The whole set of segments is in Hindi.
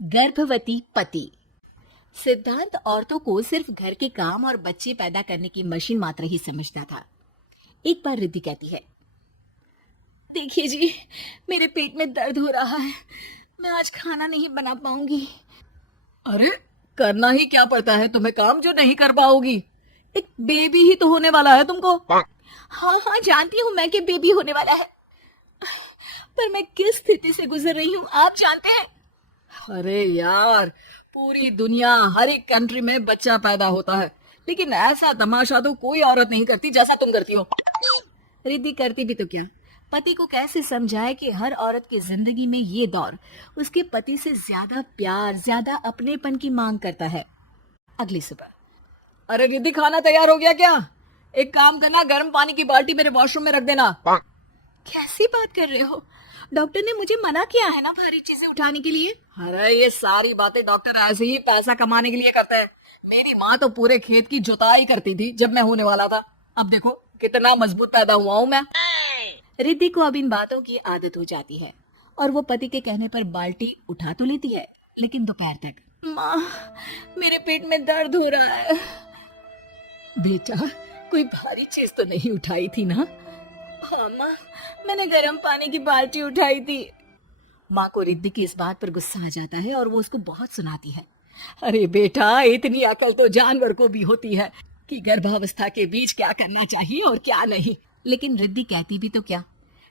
गर्भवती पति। सिद्धांत औरतों को सिर्फ घर के काम और बच्चे पैदा करने की मशीन मात्र ही समझता था। एक बार रिद्धि कहती है, देखिए जी, मेरे पेट में दर्द हो रहा है, मैं आज खाना नहीं बना पाऊंगी। अरे करना ही क्या पड़ता है तुम्हें काम जो नहीं कर पाओगी? एक बेबी ही तो होने वाला है तुमको। हाँ हाँ, जानती हूँ मैं कि बेबी होने वाला है, पर मैं किस स्थिति से गुजर रही हूँ आप जानते हैं? अरे यार, पूरी दुनिया हर एक कंट्री में बच्चा पैदा होता है, लेकिन ऐसा तमाशा तो कोई औरत नहीं करती जैसा तुम करती हो। रिद्धि करती भी तो क्या, पति को कैसे समझाए कि हर औरत की जिंदगी में ये दौर उसके पति से ज्यादा प्यार, ज्यादा अपनेपन की मांग करता है। अगली सुबह, अरे रिद्धि, खाना तैयार हो गया क्या? एक काम करना, गर्म पानी की बाल्टी मेरे वॉशरूम में रख देना। कैसी बात कर रहे हो? डॉक्टर ने मुझे मना किया है ना भारी चीजें उठाने के लिए। अरे ये सारी बातें डॉक्टर ऐसे ही पैसा कमाने के लिए करते हैं। मेरी माँ तो पूरे खेत की जुताई करती थी जब मैं होने वाला था। अब देखो कितना मजबूत पैदा हुआ हूँ मैं। रिद्धि को अब इन बातों की आदत हो जाती है और वो पति के कहने पर बाल्टी उठा तो लेती है, लेकिन दोपहर तक, माँ मेरे पेट में दर्द हो रहा है। बेटा, कोई भारी चीज तो नहीं उठाई थी ना? हाँ माँ, मैंने गर्म पानी की बाल्टी उठाई थी। माँ को रिद्धि की इस बात पर गुस्सा आ जाता है और वो उसको बहुत सुनाती है। अरे बेटा, इतनी अकल तो जानवर को भी होती है कि गर्भावस्था के बीच क्या करना चाहिए और क्या नहीं। लेकिन रिद्धि कहती भी तो क्या।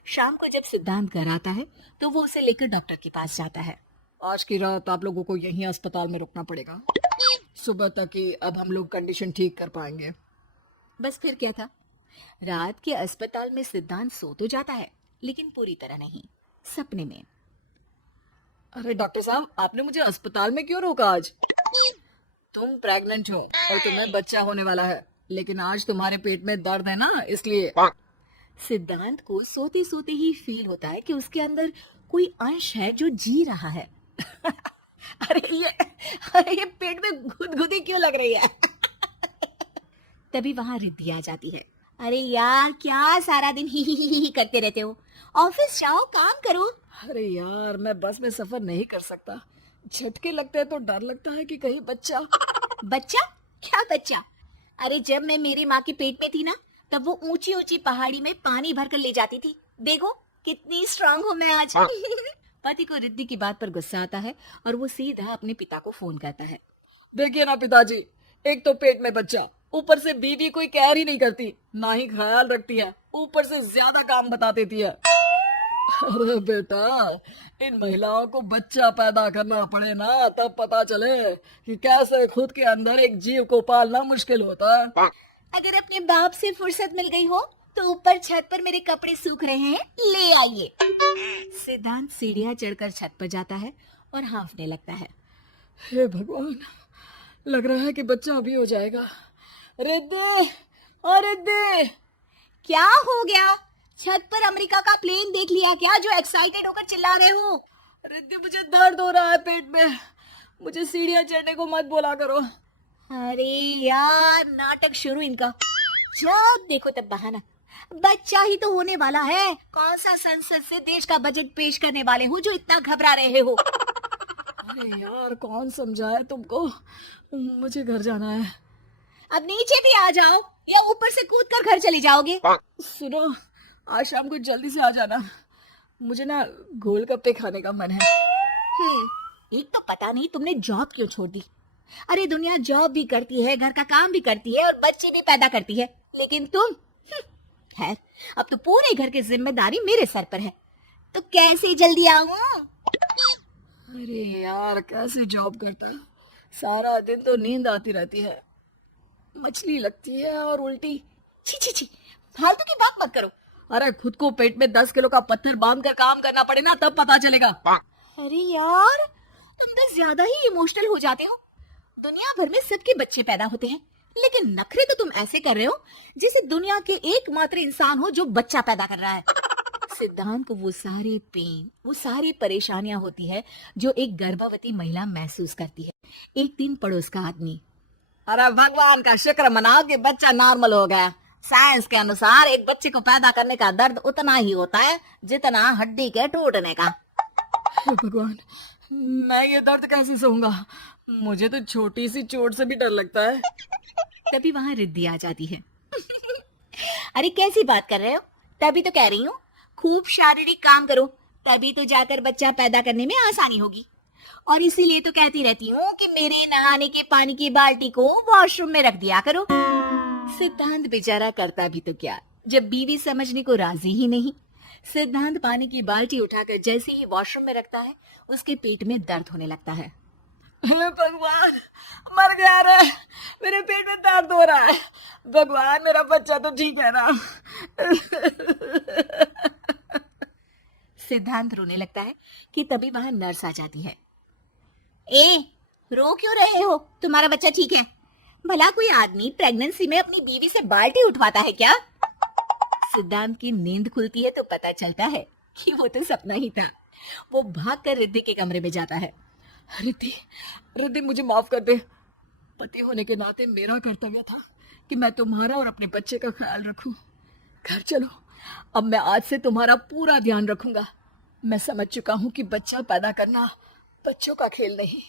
शाम को जब सिद्धांत घर आता है तो वो उसे लेकर डॉक्टर के पास जाता है। आज की रात आप लोगों को यहीं अस्पताल में रुकना पड़ेगा, सुबह तक ही अब हम लोग कंडीशन ठीक कर पाएंगे। बस फिर क्या था, रात के अस्पताल में सिद्धांत सो तो जाता है, लेकिन पूरी तरह नहीं, सपने में। अरे डॉक्टर साहब, आपने मुझे अस्पताल में क्यों रोका आज? तुम प्रेग्नेंट हो और तुम्हें बच्चा होने वाला है, लेकिन आज तुम्हारे पेट में दर्द है ना, इसलिए। सिद्धांत को सोते सोते ही फील होता है कि उसके अंदर कोई अंश है जो जी रहा है। अरे ये पेट में गुदगुदी क्यों लग रही है? तभी वहां रिद्धि आ जाती है। अरे यार, क्या सारा दिन ही करते रहते हो, ऑफिस जाओ, काम करो। अरे यार, मैं बस में सफर नहीं कर सकता, झटके लगते हैं तो डर लगता है कि कहीं बच्चा। बच्चा? क्या बच्चा? अरे जब मैं मेरी माँ के पेट में थी ना, तब वो ऊंची ऊंची पहाड़ी में पानी भर कर ले जाती थी। देखो कितनी स्ट्रांग हूँ मैं आज। पति को रिद्धि की बात पर गुस्सा आता है और वो सीधा अपने पिता को फोन करता है। देखिए ना पिताजी, एक तो पेट में बच्चा, ऊपर से बीवी कोई केयर ही नहीं करती, ना ही ख्याल रखती है, ऊपर से ज्यादा काम बता देती है। अरे बेटा, इन महिलाओं को बच्चा पैदा करना पड़े ना, तब पता चले कि कैसे खुद के अंदर एक जीव को पालना मुश्किल होता है। अगर अपने बाप से फुर्सत मिल गई हो तो ऊपर छत पर मेरे कपड़े सूख रहे हैं, ले आइए। सिद्धांत सीढ़ियां चढ़कर छत पर जाता है और हाँफने लगता है। हे भगवान, लग रहा है कि बच्चा अभी हो जाएगा। रिद्धि, और रिद्धि, क्या हो गया? छत पर अमेरिका का प्लेन देख लिया क्या जो एक्साइटेड होकर चिल्ला रहे हो? रिद्धि, मुझे दर्द हो रहा है पेट में, मुझे सीढ़ियां चढ़ने को मत बोला करो। अरे यार, नाटक शुरू इनका, जब देखो तब बहाना। बच्चा ही तो होने वाला है, कौन सा संसद से देश का बजट पेश करने वाले हो जो इतना घबरा रहे हो? अरे यार, कौन समझाए तुमको, मुझे घर जाना है। अब नीचे भी आ जाओ या ऊपर से कूद कर घर चले जाओगे? सुनो, आज शाम को जल्दी से आ जाना, मुझे ना गोलगप्पे खाने का मन है। एक तो पता नहीं तुमने जॉब क्यों छोड़ दी। अरे दुनिया जॉब भी करती है, घर का काम भी करती है और बच्चे भी पैदा करती है, लेकिन तुम है, अब तो पूरे घर की जिम्मेदारी मेरे सर पर है, तो कैसे जल्दी आऊं? अरे यार, कैसे जॉब करता है, सारा दिन तो नींद आती रहती है, मछली लगती है और उल्टी। छी छी छी, फालतू की बात मत करो। अरे खुद को पेट में 10 किलो का पत्थर बांध कर काम करना पड़े ना, तब पता चलेगा। अरे यार, तुम तो ज्यादा ही इमोशनल हो जाते हो। दुनिया भर में सबके बच्चे पैदा होते हैं, लेकिन नखरे तो तुम ऐसे कर रहे हो जैसे दुनिया के एकमात्र इंसान हो जो बच्चा पैदा कर रहा है। सिद्धांत को वो सारी पेन, वो सारी परेशानियां होती है जो एक गर्भवती महिला महसूस करती है। एक दिन पड़ोस का आदमी, अरे भगवान का शुक्र मनाओ कि बच्चा नॉर्मल हो गया। साइंस के अनुसार एक बच्चे को पैदा करने का दर्द उतना ही होता है जितना हड्डी के टूटने का। हे भगवान, मैं ये दर्द कैसे सहूंगा? मुझे तो छोटी सी चोट से भी डर लगता है। तभी वहां रिद्धि आ जाती है। अरे कैसी बात कर रहे हो? तभी तो कह रही हूँ खूब शारीरिक काम करो, तभी तो जाकर बच्चा पैदा करने में आसानी होगी। और इसीलिए तो कहती रहती हूँ कि मेरे नहाने के पानी की बाल्टी को वॉशरूम में रख दिया करो। सिद्धांत बेचारा करता भी तो क्या, जब बीवी समझने को राजी ही नहीं। सिद्धांत पानी की बाल्टी उठाकर जैसे ही वॉशरूम में रखता है, उसके पेट में दर्द होने लगता है। हे भगवान, मर गया रे, मेरे पेट में दर्द हो रहा है। भगवान, मेरा बच्चा तो ठीक है ना? सिद्धांत रोने लगता है कि तभी वहां नर्स आ जाती है। ए, रो क्यों रहे हो? तुम्हारा बच्चा ठीक है? भला कोई आदमी प्रेगनेंसी में अपनी बीवी से बाल्टी उठवाता है क्या? सिद्धांत की नींद खुलती है तो पता चलता है कि वो तो सपना ही था। वो भागकर रिद्धि के कमरे में जाता है। रिद्धि, रिद्धि, मुझे माफ कर दे। पति होने के नाते मेरा कर्तव्य था कि मैं तुम्हारा और अपने बच्चे का ख्याल रखूं। घर चलो, अब मैं आज से तुम्हारा पूरा ध्यान रखूंगा। मैं समझ चुका हूं कि बच्चा पैदा करना बच्चों का खेल नहीं,